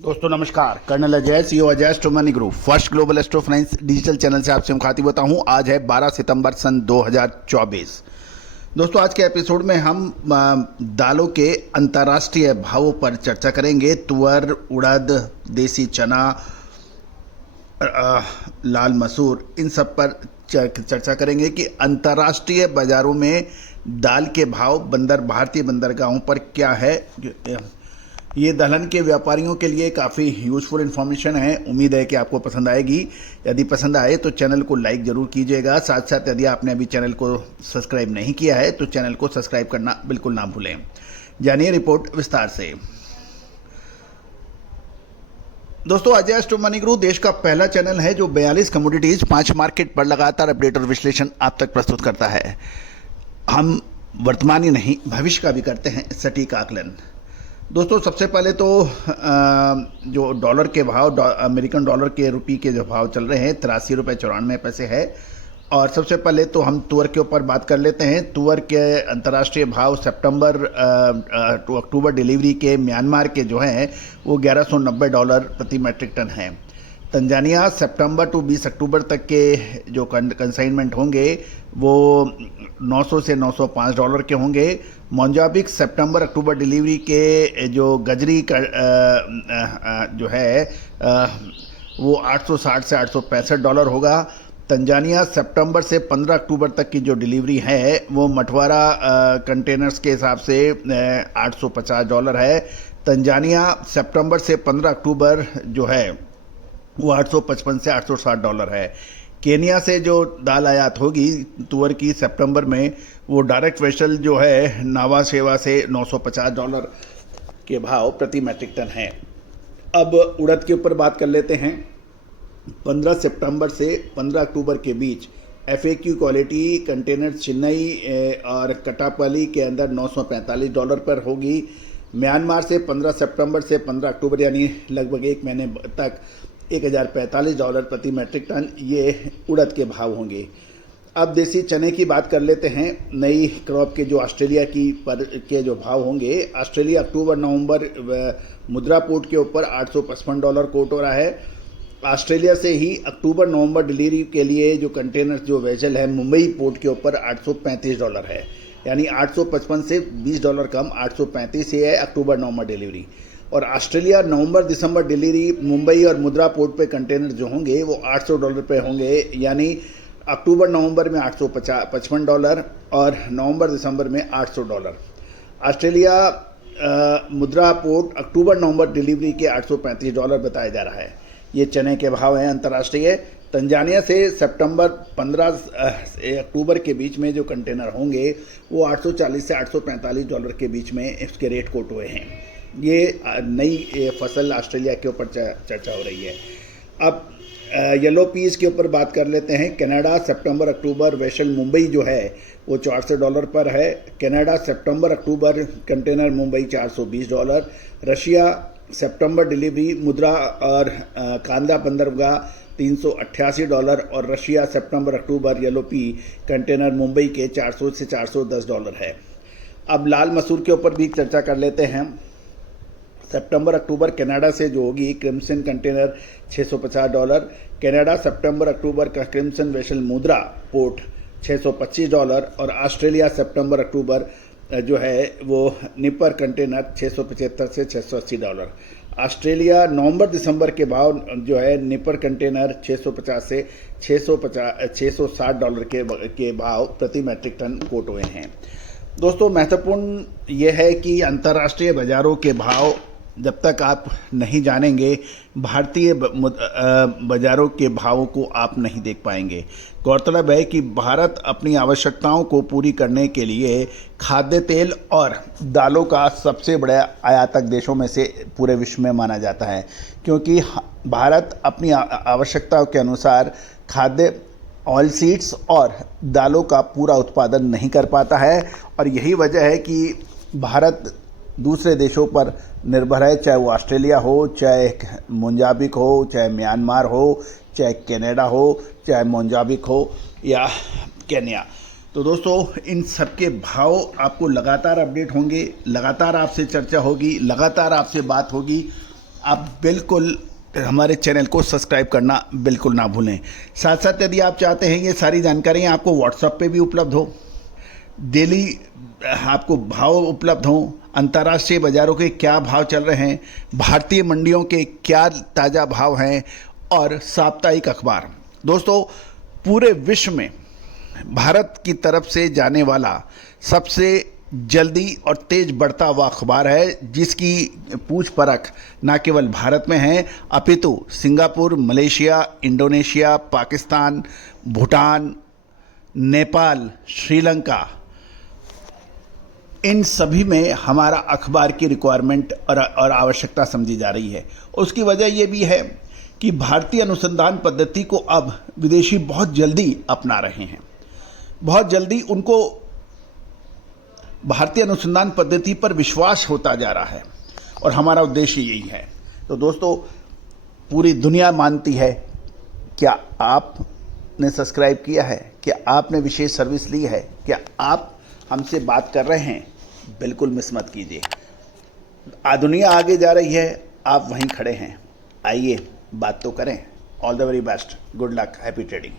दोस्तों नमस्कार। Colonel Ajay, CEO Ajay astro money group first global astro finance digital channel से आपसे मुखातिब होता हूं। आज है 12 सितंबर सन 2024। दोस्तों आज के एपिसोड में हम दालों के अंतर्राष्ट्रीय भावों पर चर्चा करेंगे। तुअर, उड़द, देसी चना, लाल मसूर, इन सब पर चर्चा करेंगे कि अंतर्राष्ट्रीय बाजारों में दाल के भाव भारतीय बंदरगाहों पर क्या है। ये दलहन के व्यापारियों के लिए काफ़ी यूज़फुल इन्फॉर्मेशन है। उम्मीद है कि आपको पसंद आएगी। यदि पसंद आए तो चैनल को लाइक ज़रूर कीजिएगा। साथ साथ यदि आपने अभी चैनल को सब्सक्राइब नहीं किया है तो चैनल को सब्सक्राइब करना बिल्कुल ना भूलें। जानिए रिपोर्ट विस्तार से। दोस्तों अजय एस्ट्रो मनी ग्रुप देश का पहला चैनल है जो 42 कमोडिटीज़ 5 मार्केट पर लगातार अपडेट और विश्लेषण आप तक प्रस्तुत करता है। हम वर्तमान ही नहीं भविष्य का भी करते हैं सटीक आकलन। दोस्तों सबसे पहले तो जो डॉलर के भाव, अमेरिकन डॉलर के रुपये के जो भाव चल रहे हैं 83 रुपये 94 पैसे है। और सबसे पहले तो हम तुअर के ऊपर बात कर लेते हैं। तुअर के अंतर्राष्ट्रीय भाव सितंबर टू अक्टूबर डिलीवरी के म्यांमार के जो हैं वो $1190 प्रति मैट्रिक टन हैं। तंजानिया सितंबर टू 20 अक्टूबर तक के जो कंसाइनमेंट होंगे वो $900 से $905 के होंगे। मोजाम्बिक सितंबर अक्टूबर डिलीवरी के जो गजरी का जो है वो 860 से $865 होगा। तंजानिया सितंबर से 15 अक्टूबर तक की जो डिलीवरी है वो मठवारा कंटेनर्स के हिसाब से $850 है। तंजानिया सितंबर से 15 अक्टूबर जो है वो $855 से $860 है। केनिया से जो दाल आयात होगी तुअर की सितंबर में वो डायरेक्ट वेसल जो है नावा सेवा से $950 के भाव प्रति मैट्रिक टन है। अब उड़द के ऊपर बात कर लेते हैं। 15 सितंबर से 15 अक्टूबर के बीच FAQ क्वालिटी कंटेनर चेन्नई और कटापली के अंदर $945 पर होगी। म्यांमार से 15 सितंबर से 15 अक्टूबर यानी लगभग एक महीने तक $1045 प्रति मैट्रिक टन ये उड़द के भाव होंगे। अब देसी चने की बात कर लेते हैं। नई क्रॉप के जो ऑस्ट्रेलिया के जो भाव होंगे, ऑस्ट्रेलिया अक्टूबर नवंबर मुद्रा पोर्ट के ऊपर $855 कोट हो रहा है। ऑस्ट्रेलिया से ही अक्टूबर नवंबर डिलीवरी के लिए जो कंटेनर जो वेसल है मुंबई पोर्ट के ऊपर $835 है, यानी 855 से $20 कम 835 ही है अक्टूबर नवंबर डिलीवरी। और ऑस्ट्रेलिया नवंबर दिसंबर डिलीवरी मुंबई और मुद्रा पोर्ट पे कंटेनर जो होंगे वो $800 पे होंगे, यानी अक्टूबर नवंबर में $855 और नवंबर दिसंबर में $800। ऑस्ट्रेलिया मुद्रा पोर्ट अक्टूबर नवंबर डिलीवरी के $835 बताया जा रहा है। ये चने के भाव हैं अंतर्राष्ट्रीय। तंजानिया से सितंबर 15 अक्टूबर के बीच में जो कंटेनर होंगे वो $840 से $845 के बीच में इसके रेट कोट हुए हैं। ये नई फसल ऑस्ट्रेलिया के ऊपर चर्चा हो रही है। अब येलो पीस के ऊपर बात कर लेते हैं। कनाडा सितंबर अक्टूबर वेसल मुंबई जो है वो $400 पर है। कनाडा सितंबर अक्टूबर कंटेनर मुंबई $420। रशिया सितंबर डिलीवरी मुद्रा और कांदा बंदरगाह $388 और रशिया सितंबर अक्टूबर येलो पी कंटेनर मुंबई के $400 से $410 है। अब लाल मसूर के ऊपर भी चर्चा कर लेते हैं। सितंबर अक्टूबर कनाडा से जो होगी क्रिम्सन कंटेनर $650। कनाडा सितंबर अक्टूबर का क्रिम्सन वेसल मुद्रा पोर्ट $625 और ऑस्ट्रेलिया सितंबर अक्टूबर जो है वो निपर कंटेनर $675 से $680। ऑस्ट्रेलिया नवंबर दिसंबर के भाव जो है निपर कंटेनर 650 से $660 के भाव प्रति मैट्रिक टन कोट हुए हैं। दोस्तों महत्वपूर्ण ये है कि अंतर्राष्ट्रीय बाज़ारों के भाव जब तक आप नहीं जानेंगे भारतीय बाज़ारों के भावों को आप नहीं देख पाएंगे। गौरतलब है कि भारत अपनी आवश्यकताओं को पूरी करने के लिए खाद्य तेल और दालों का सबसे बड़ा आयातक देशों में से पूरे विश्व में माना जाता है, क्योंकि भारत अपनी आवश्यकताओं के अनुसार खाद्य ऑयल सीड्स और दालों का पूरा उत्पादन नहीं कर पाता है। और यही वजह है कि भारत दूसरे देशों पर निर्भर है, चाहे वो ऑस्ट्रेलिया हो, चाहे मोजाम्बिक हो, चाहे म्यांमार हो, चाहे कनाडा हो, चाहे मोजाम्बिक हो या केन्या। तो दोस्तों इन सब के भाव आपको लगातार अपडेट होंगे, लगातार आपसे चर्चा होगी, लगातार आपसे बात होगी। आप बिल्कुल हमारे चैनल को सब्सक्राइब करना बिल्कुल ना भूलें। साथ साथ यदि आप चाहते हैं ये सारी जानकारियाँ आपको व्हाट्सएप पे भी उपलब्ध हो, डेली आपको भाव उपलब्ध हों, अंतर्राष्ट्रीय बाज़ारों के क्या भाव चल रहे हैं, भारतीय मंडियों के क्या ताज़ा भाव हैं और साप्ताहिक अखबार। दोस्तों, पूरे विश्व में भारत की तरफ से जाने वाला सबसे जल्दी और तेज बढ़ता हुआ अखबार है, जिसकी पूछ परख न केवल भारत में है अपितु Singapore, Malaysia, Indonesia, Pakistan, Bhutan, Nepal, Sri Lanka, इन सभी में हमारा अखबार की रिक्वायरमेंट और आवश्यकता समझी जा रही है। उसकी वजह ये भी है कि भारतीय अनुसंधान पद्धति को अब विदेशी बहुत जल्दी अपना रहे हैं। बहुत जल्दी उनको भारतीय अनुसंधान पद्धति पर विश्वास होता जा रहा है और हमारा उद्देश्य यही है। तो दोस्तों, पूरी दुनिया मानती है। क्या आपने सब्सक्राइब किया है? क्या आपने विशेष सर्विस ली है? क्या आप हमसे बात कर रहे हैं? बिल्कुल मिस मत कीजिए। दुनिया आगे जा रही है, आप वहीं खड़े हैं। आइए बात तो करें। All the very best, good luck, happy trading.